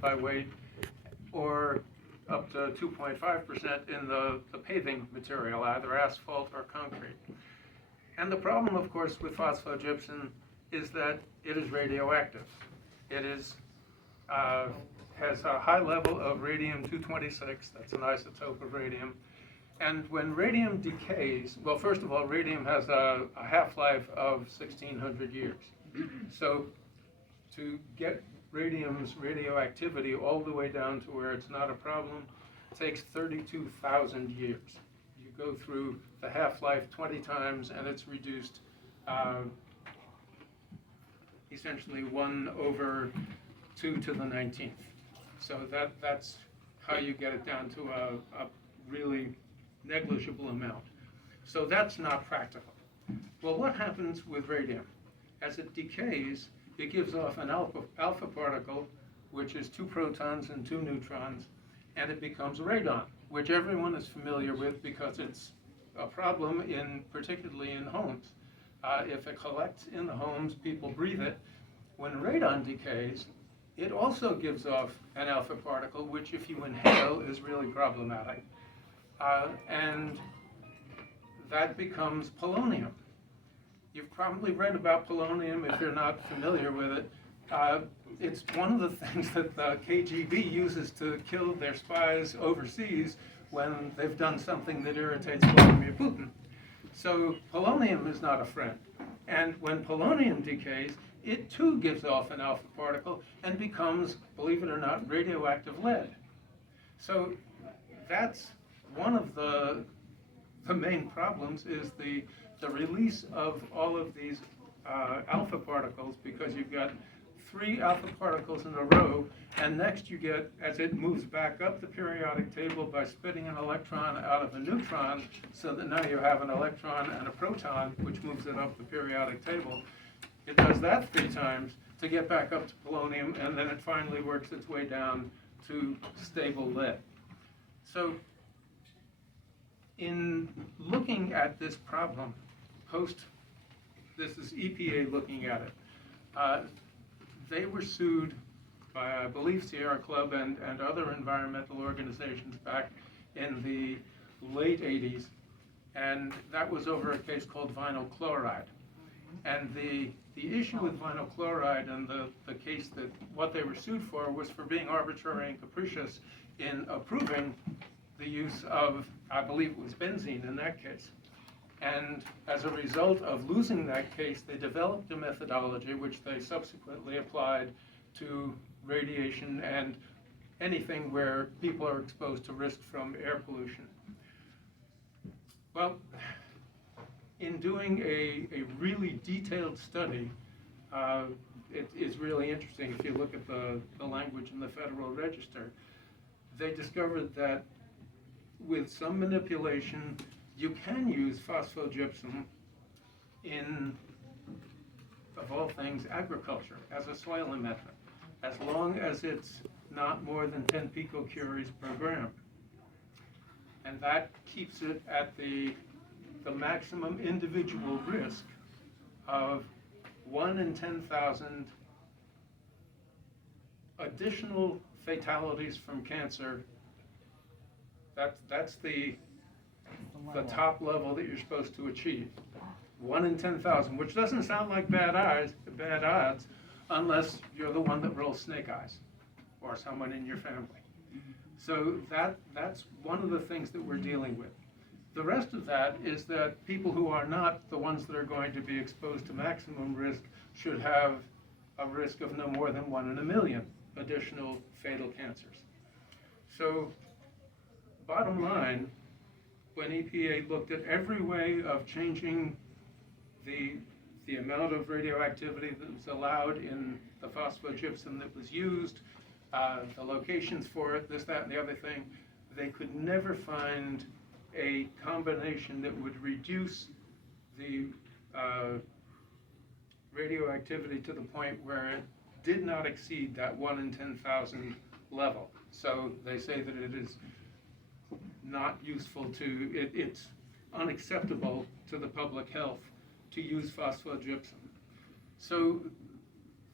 by weight, or up to 2.5% in the paving material, either asphalt or concrete. And the problem, of course, with phosphogypsum is that it is radioactive. It is has a high level of radium-226, that's an isotope of radium. And when radium decays, well, first of all, radium has a half-life of 1,600 years. So to get radium's radioactivity all the way down to where it's not a problem takes 32,000 years. You go through the half-life 20 times, and it's reduced essentially 1/2 to the 19th. So that's how you get it down to a really negligible amount. So that's not practical. Well, what happens with radium? As it decays, it gives off an alpha particle, which is 2 protons and 2 neutrons, and it becomes radon, which everyone is familiar with because it's a problem particularly in homes. If it collects in the homes, people breathe it. When radon decays, it also gives off an alpha particle, which if you inhale is really problematic. And that becomes polonium. You've probably read about polonium if you're not familiar with it. It's one of the things that the KGB uses to kill their spies overseas when they've done something that irritates Vladimir Putin. So polonium is not a friend. And when polonium decays, it too gives off an alpha particle and becomes, believe it or not, radioactive lead. So that's one of the main problems is the release of all of these alpha particles, because you've got 3 alpha particles in a row, and next you get, as it moves back up the periodic table by spitting an electron out of a neutron, so that now you have an electron and a proton, which moves it up the periodic table. It does that 3 times to get back up to polonium, and then it finally works its way down to stable lead. So in looking at this problem, this is EPA looking at it, they were sued by, I believe, Sierra Club and other environmental organizations back in the late 80s, and that was over a case called vinyl chloride. And the issue with vinyl chloride and the case that what they were sued for was for being arbitrary and capricious in approving the use of, I believe it was benzene in that case. And as a result of losing that case, they developed a methodology which they subsequently applied to radiation and anything where people are exposed to risk from air pollution. Well, in doing a really detailed study, it is really interesting. If you look at the language in the Federal Register, they discovered that with some manipulation, you can use phosphogypsum in, of all things, agriculture as a soil amendment, as long as it's not more than 10 picocuries per gram. And that keeps it at the maximum individual risk of 1 in 10,000 additional fatalities from cancer. That's the top level that you're supposed to achieve. 1 in 10,000, which doesn't sound like bad odds, unless you're the one that rolls snake eyes, or someone in your family. So that's one of the things that we're dealing with. The rest of that is that people who are not the ones that are going to be exposed to maximum risk should have a risk of no more than 1 in a million additional fatal cancers. So bottom line, when EPA looked at every way of changing the amount of radioactivity that was allowed in the phosphogypsum that was used, the locations for it, this, that, and the other thing, they could never find a combination that would reduce the radioactivity to the point where it did not exceed that 1 in 10,000 level. So they say that it is not useful it's unacceptable to the public health to use phosphogypsum. So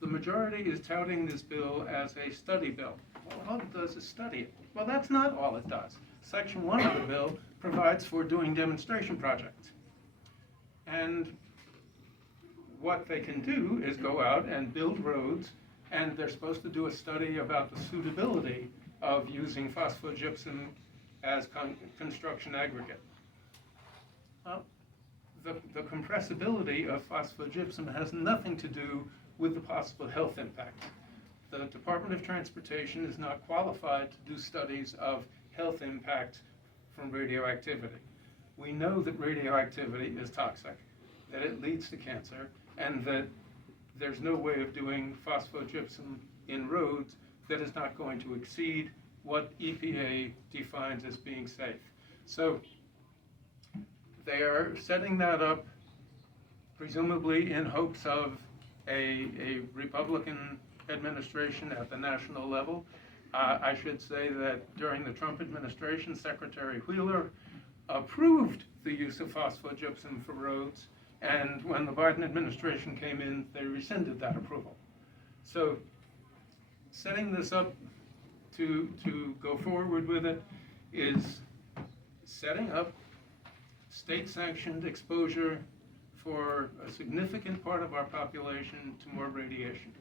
the majority is touting this bill as a study bill. Well, all it does is study it. Well, that's not all it does. Section 1 of the bill provides for doing demonstration projects. And what they can do is go out and build roads, and they're supposed to do a study about the suitability of using phosphogypsum as construction aggregate. The compressibility of phosphogypsum has nothing to do with the possible health impact. The Department of Transportation is not qualified to do studies of health impact from radioactivity. We know that radioactivity is toxic, that it leads to cancer, and that there's no way of doing phosphogypsum in roads that is not going to exceed what EPA defines as being safe. So they are setting that up presumably in hopes of a Republican administration at the national level. I should say that during the Trump administration, Secretary Wheeler approved the use of phosphogypsum for roads, and when the Biden administration came in, they rescinded that approval. So setting this up to go forward with it is setting up state-sanctioned exposure for a significant part of our population to more radiation.